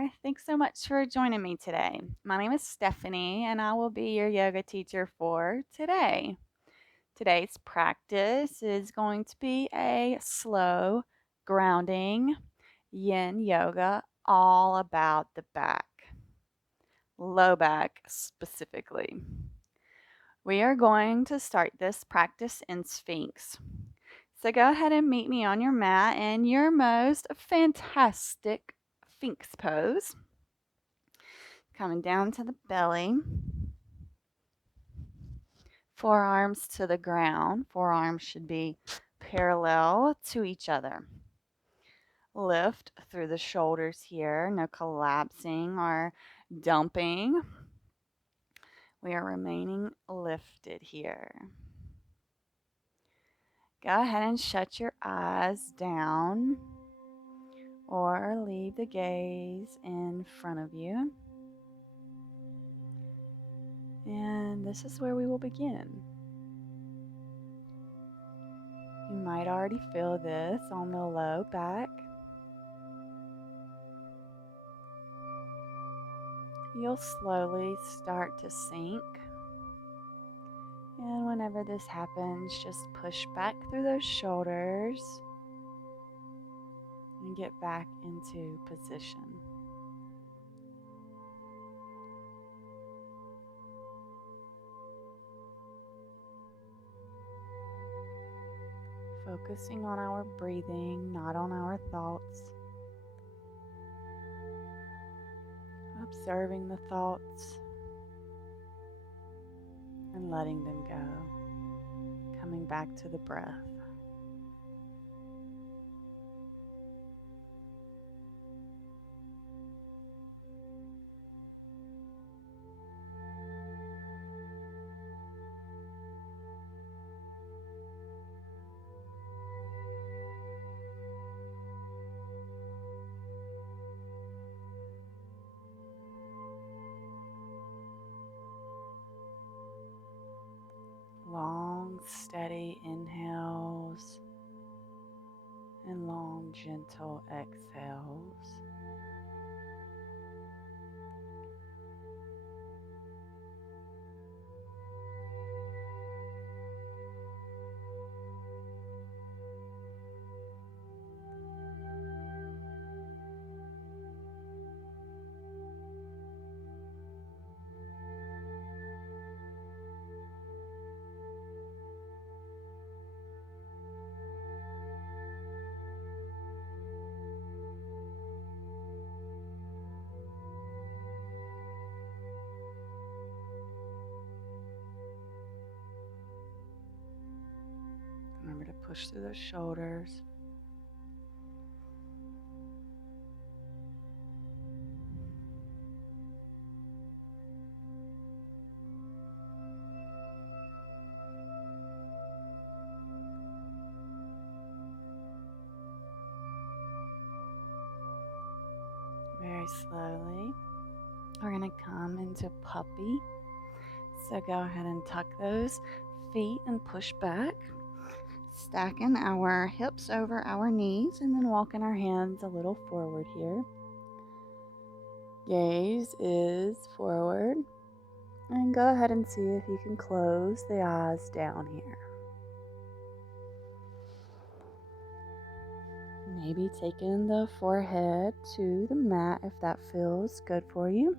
there. Thanks so much for joining me today. My name is Stephanie, and I will be your yoga teacher for today. Today's practice is going to be a slow, grounding yin yoga all about the back, low back specifically. We are going to start this practice in Sphinx. So go ahead and meet me on your mat in your most fantastic Sphinx pose. Coming down to the belly. Forearms to the ground. Forearms should be parallel to each other. Lift through the shoulders here. No collapsing or dumping. We are remaining lifted here. Go ahead and shut your eyes down or leave the gaze in front of you. And this is where we will begin. You might already feel this on the low back. You'll slowly start to sink. And whenever this happens, just push back through those shoulders and get back into position. Focusing on our breathing, not on our thoughts. Observing the thoughts and letting them go. Coming back to the breath. Long, steady inhales and long, gentle exhales. Remember to push through those shoulders. Very slowly, we're going to come into puppy. So go ahead and tuck those feet and push back. Stacking our hips over our knees and then walking our hands a little forward here. Gaze is forward. And go ahead and see if you can close the eyes down here. Maybe taking the forehead to the mat if that feels good for you.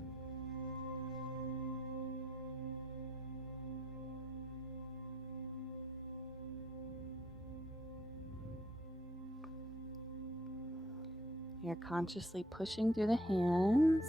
You're consciously pushing through the hands.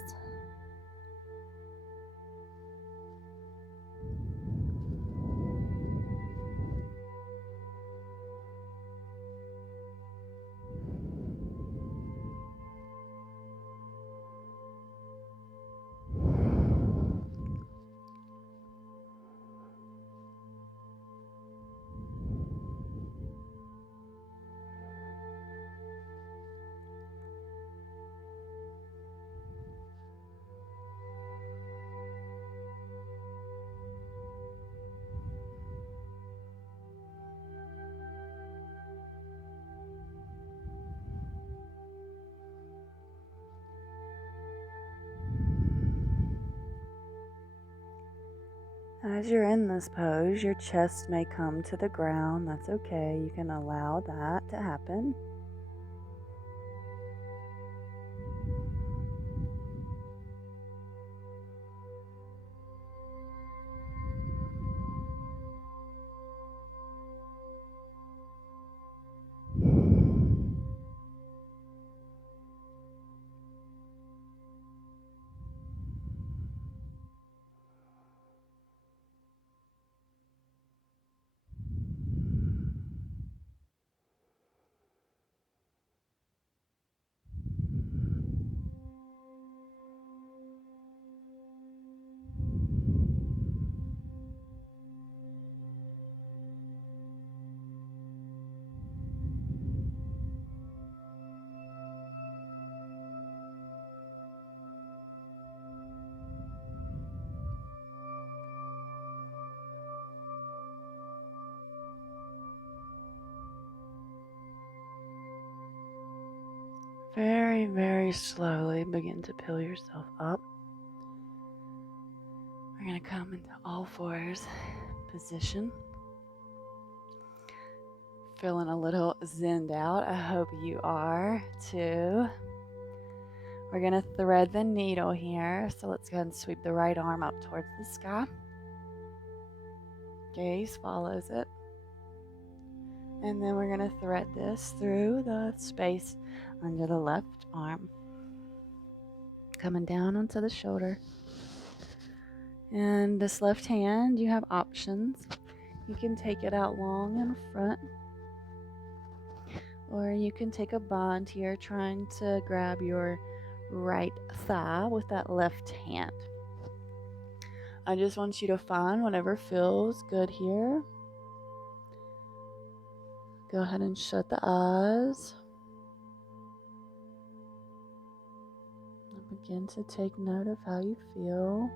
As you're in this pose, your chest may come to the ground. That's okay. You can allow that to happen. Very, very slowly begin to peel yourself up. We're going to come into all fours position. Feeling a little zenned out. I hope you are too. We're going to thread the needle here. So let's go ahead and sweep the right arm up towards the sky. Gaze follows it. And then we're going to thread this through the space under the left arm. Coming down onto the shoulder. And this left hand, you have options. You can take it out long in front. Or you can take a bond here, trying to grab your right thigh with that left hand. I just want you to find whatever feels good here. Go ahead and shut the eyes. And begin to take note of how you feel.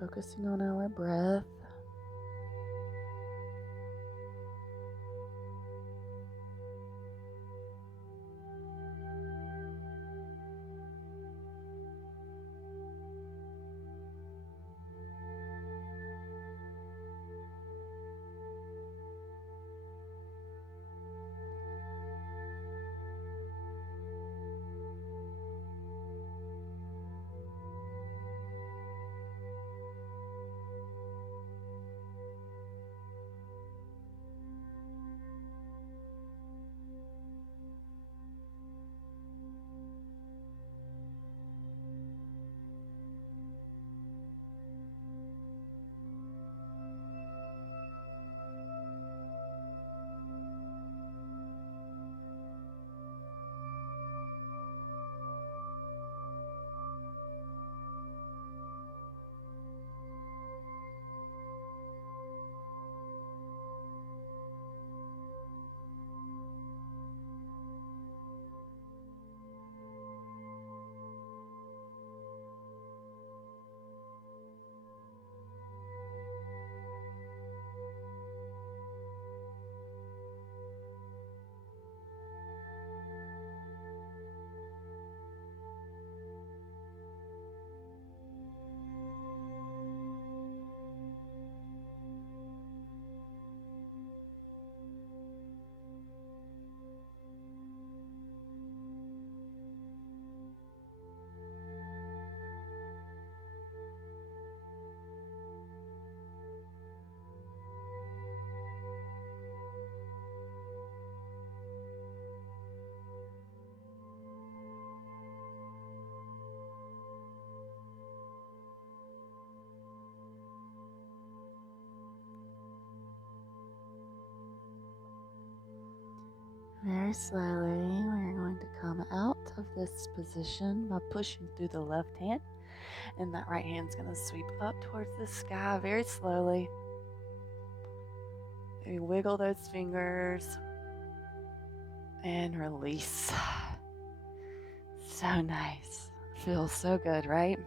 Focusing on our breath. Very slowly, we're going to come out of this position by pushing through the left hand, and that right hand's going to sweep up towards the sky very slowly. Maybe wiggle those fingers and release. So nice. Feels so good, right?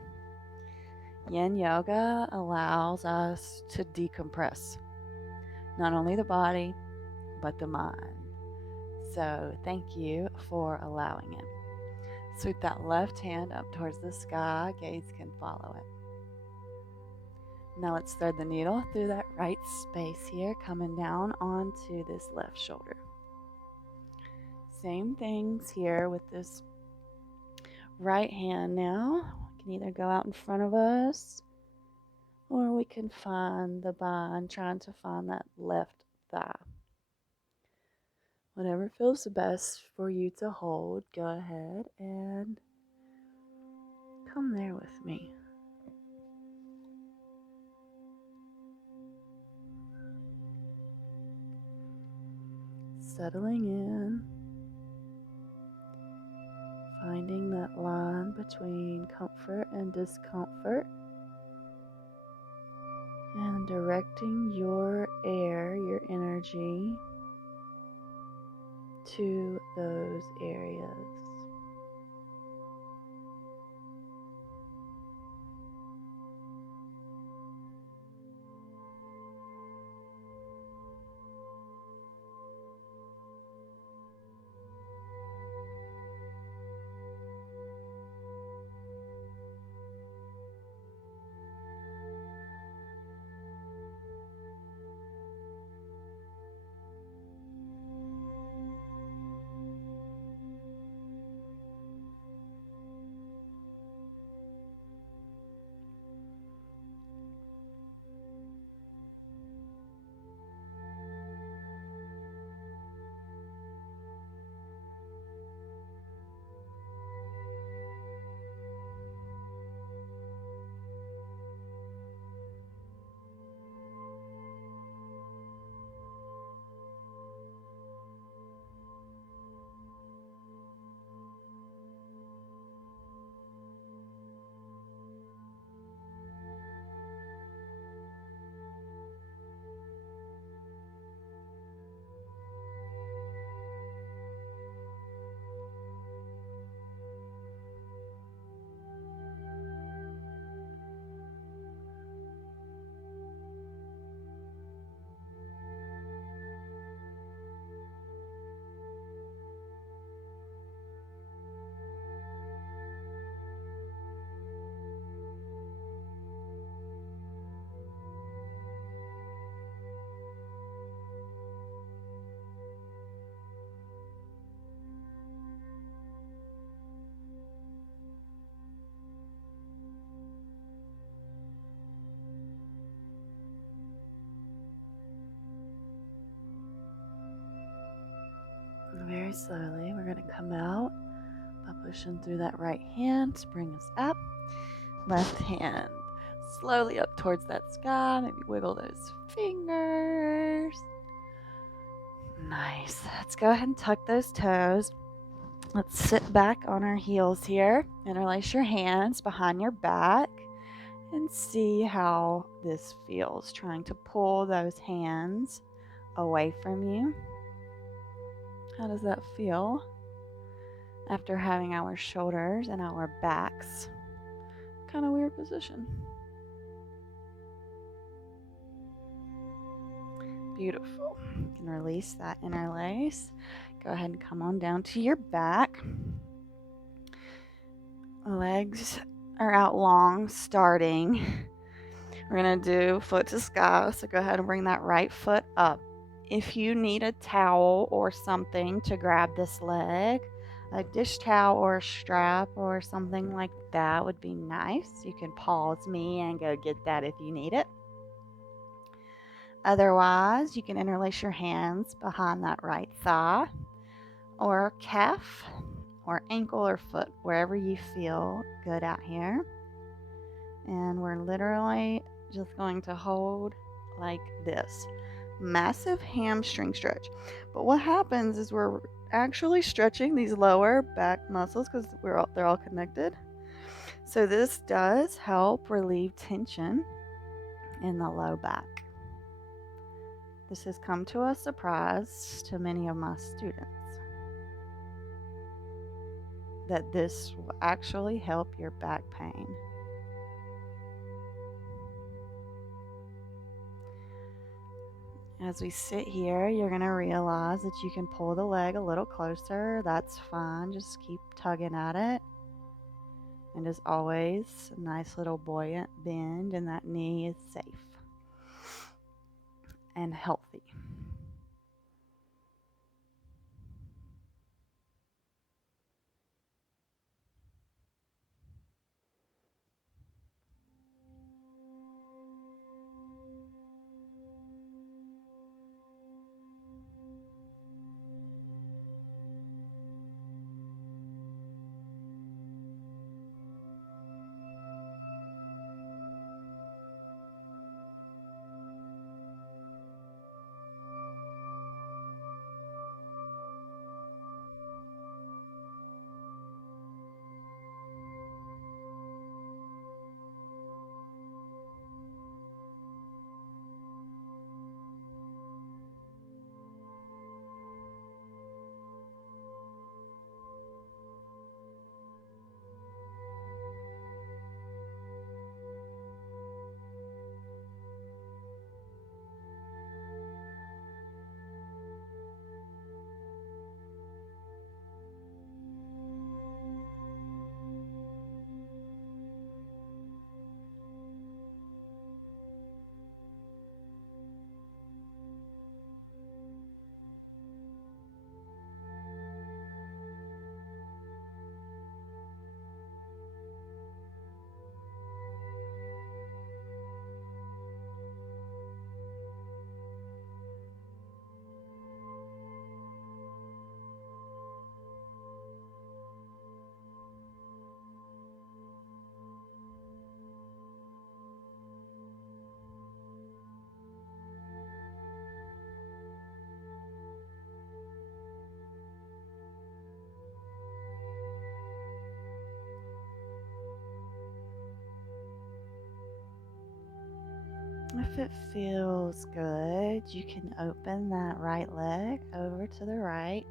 Yin yoga allows us to decompress not only the body, but the mind. So thank you for allowing it. Sweep that left hand up towards the sky. Gaze can follow it. Now let's thread the needle through that right space here, coming down onto this left shoulder. Same things here with this right hand now. We can either go out in front of us, or we can find the bind, trying to find that left thigh. Whatever feels the best for you to hold, go ahead and come there with me. Settling in, finding that line between comfort and discomfort, and directing your air, your energy to those areas. Very slowly, we're going to come out by pushing through that right hand to bring us up. Left hand slowly up towards that sky. Maybe wiggle those fingers. Nice. Let's go ahead and tuck those toes. Let's sit back on our heels here. Interlace your hands behind your back and see how this feels. Trying to pull those hands away from you. How does that feel after having our shoulders and our backs? Kind of weird position. Beautiful. You can release that interlace. Go ahead and come on down to your back. Legs are out long, starting. We're going to do foot to sky, so go ahead and bring that right foot up. If you need a towel or something to grab this leg, a dish towel or a strap or something like that would be nice. You can pause me and go get that if you need it. Otherwise, you can interlace your hands behind that right thigh or calf or ankle or foot, wherever you feel good out here. And we're literally just going to hold like this. Massive hamstring stretch. But what happens is we're actually stretching these lower back muscles because they're all connected. So this does help relieve tension in the low back. This has come to a surprise to many of my students, that this will actually help your back pain. As we sit here, you're going to realize that you can pull the leg a little closer. That's fine. Just keep tugging at it. And as always, a nice little buoyant bend, and that knee is safe and healthy. If it feels good, you can open that right leg over to the right.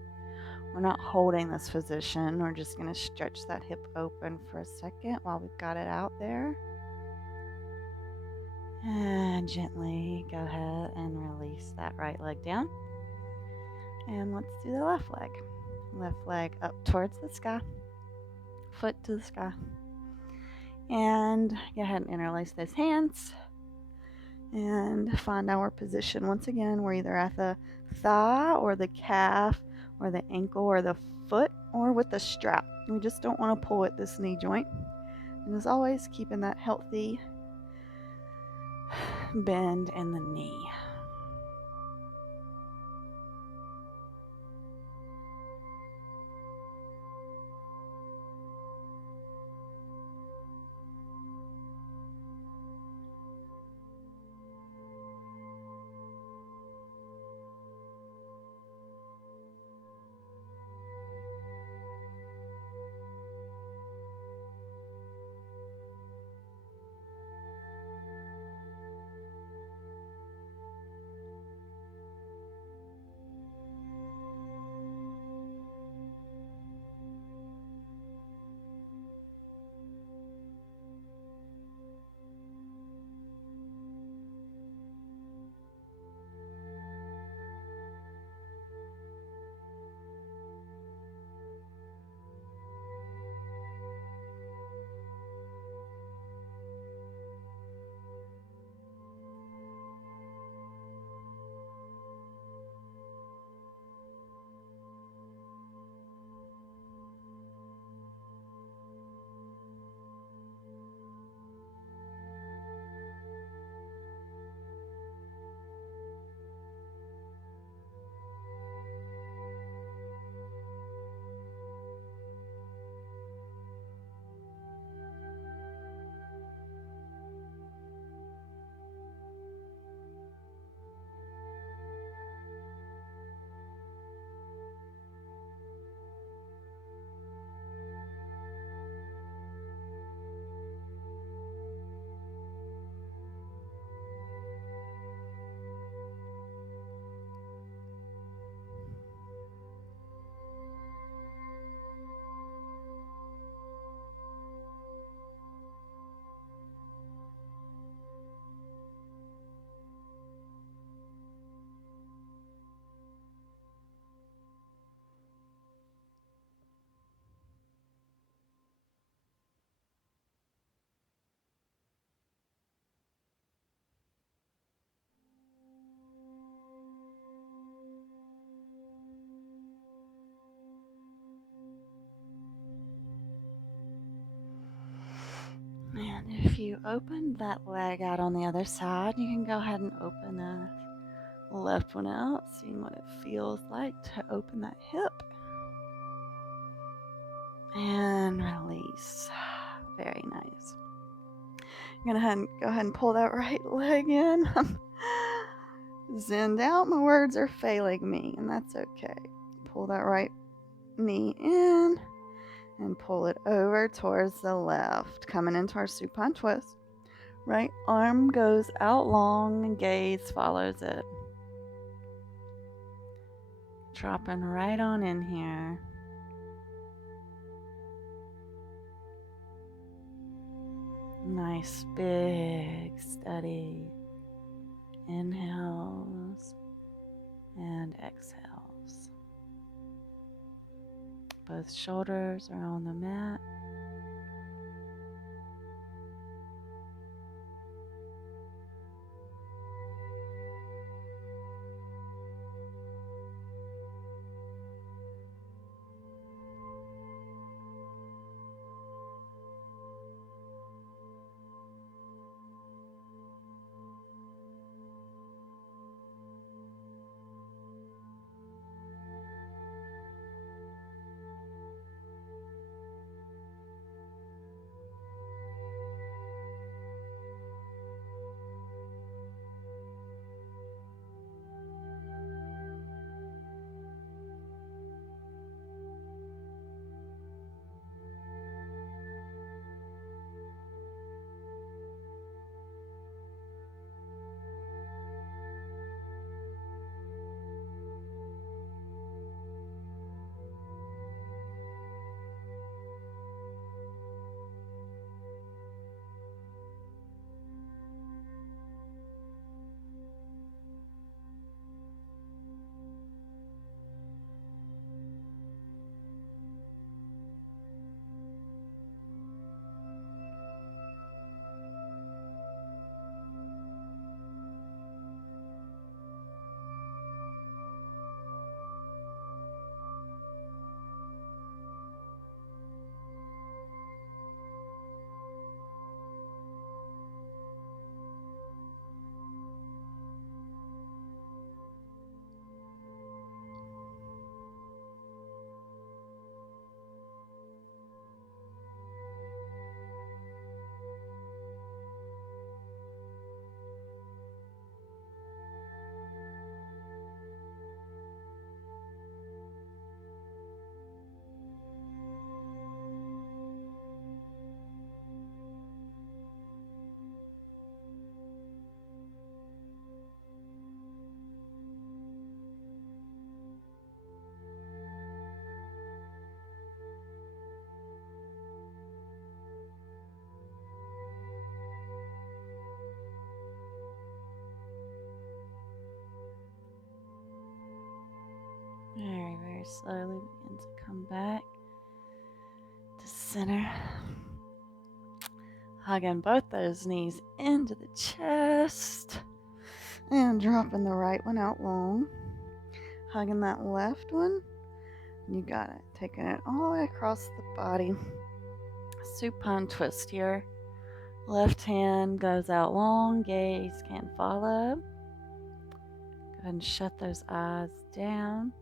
We're not holding this position. We're just going to stretch that hip open for a second while we've got it out there. And gently go ahead and release that right leg down. And let's do the left leg. Left leg up towards the sky. Foot to the sky. And go ahead and interlace those hands. And find our position. Once again, we're either at the thigh or the calf or the ankle or the foot or with the strap. We just don't want to pull at this knee joint. And as always, keeping that healthy bend in the knee. if you opened that leg out on the other side, you can go ahead and open the left one out, seeing what it feels like to open that hip. And release. Very nice. I'm gonna go ahead and pull that right leg in. I'm zenned out. My words are failing me, and that's okay. Pull that right knee in and pull it over towards the left, coming into our supine twist. Right arm goes out long and gaze follows it. Dropping right on in here. Nice, big, steady inhales and exhales. Both shoulders are on the mat. Very, very slowly begin to come back to center. Hugging both those knees into the chest and dropping the right one out long. Hugging that left one. You got it. Taking it all the way across the body. Supine twist here. Left hand goes out long, gaze can follow. Go ahead and shut those eyes down.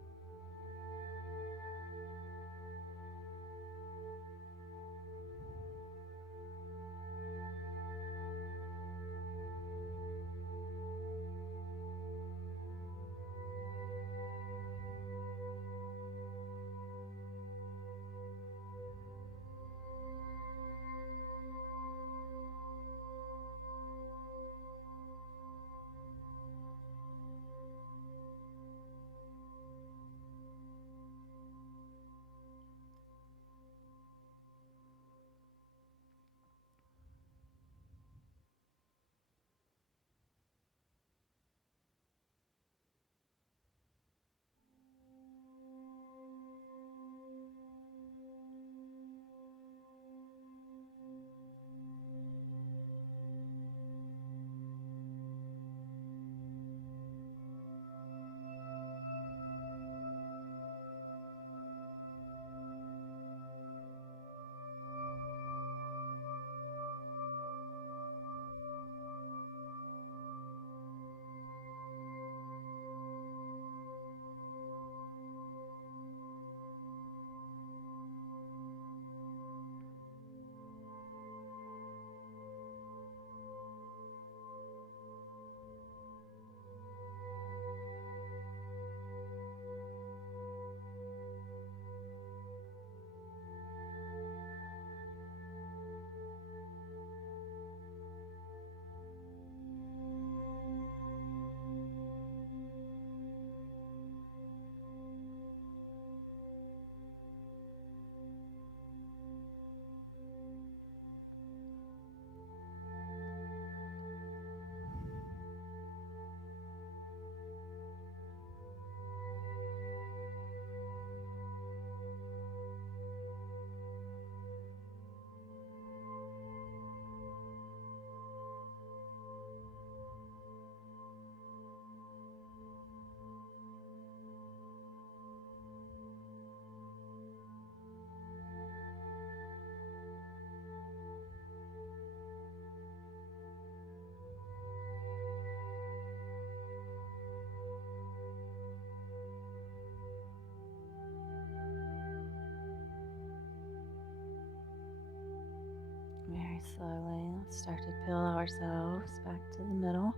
slowly. Let's start to peel ourselves back to the middle.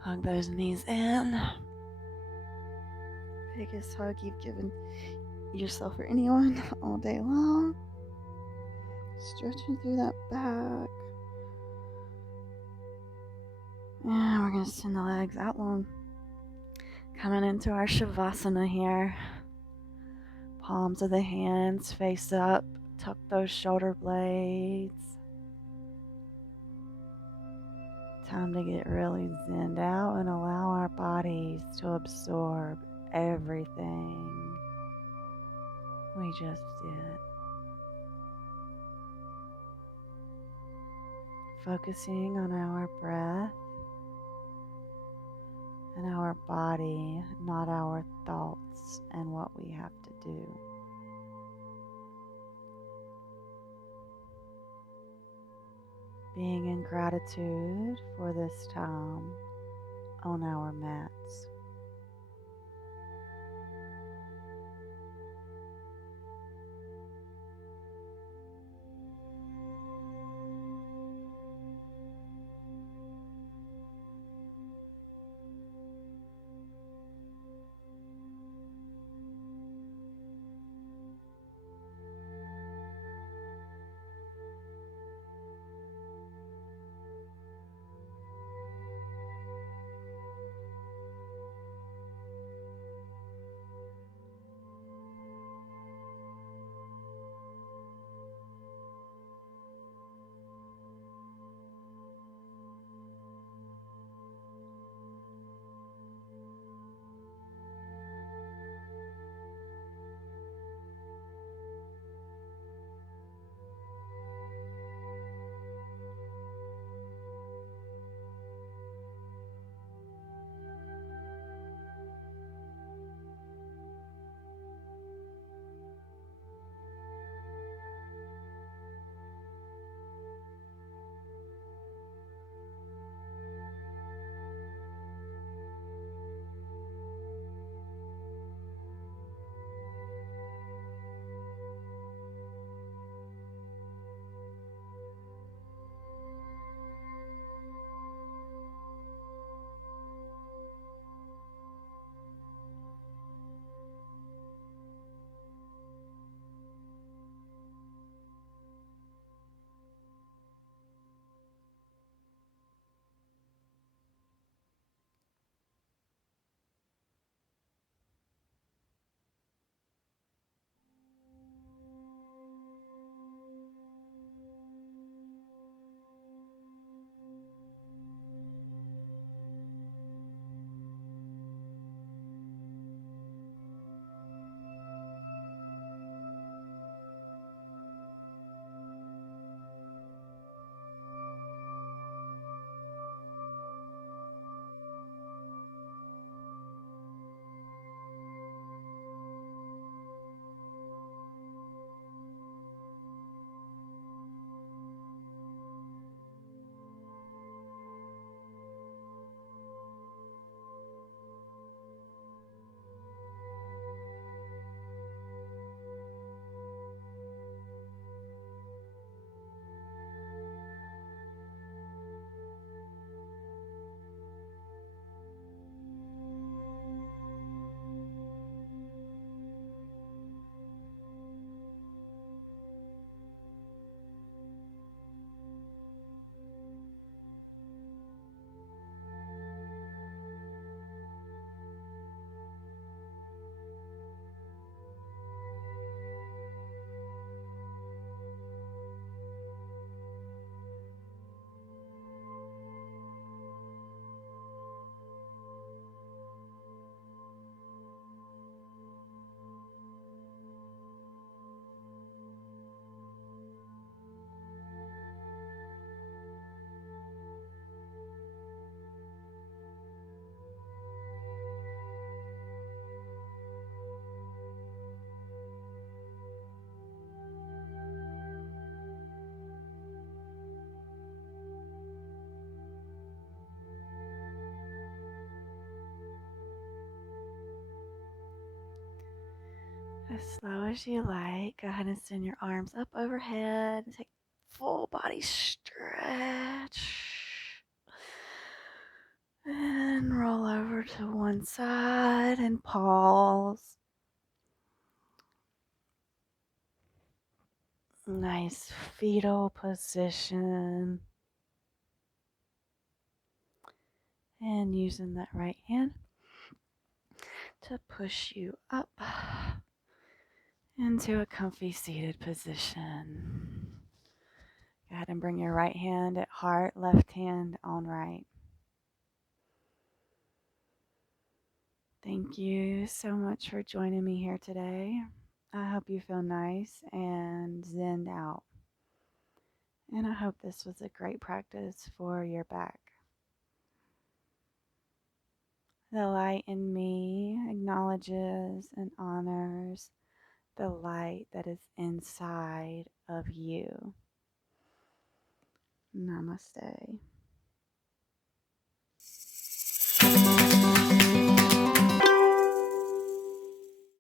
Hug those knees in. Biggest hug you've given yourself or anyone all day long. Stretching through that back. And we're going to send the legs out long. Coming into our shavasana here. Palms of the hands face up. Tuck those shoulder blades. Time to get really zenned out and allow our bodies to absorb everything we just did. Focusing on our breath and our body, not our thoughts and what we have to do. Being in gratitude for this time on our mats. As slow as you like, go ahead and send your arms up overhead. Take full body stretch. And roll over to one side and pause. Nice fetal position. And using that right hand to push you up into a comfy seated position. Go ahead and bring your right hand at heart, left hand on right. Thank you so much for joining me here today. I hope you feel nice and zenned out. And I hope this was a great practice for your back. The light in me acknowledges and honors the light that is inside of you. Namaste.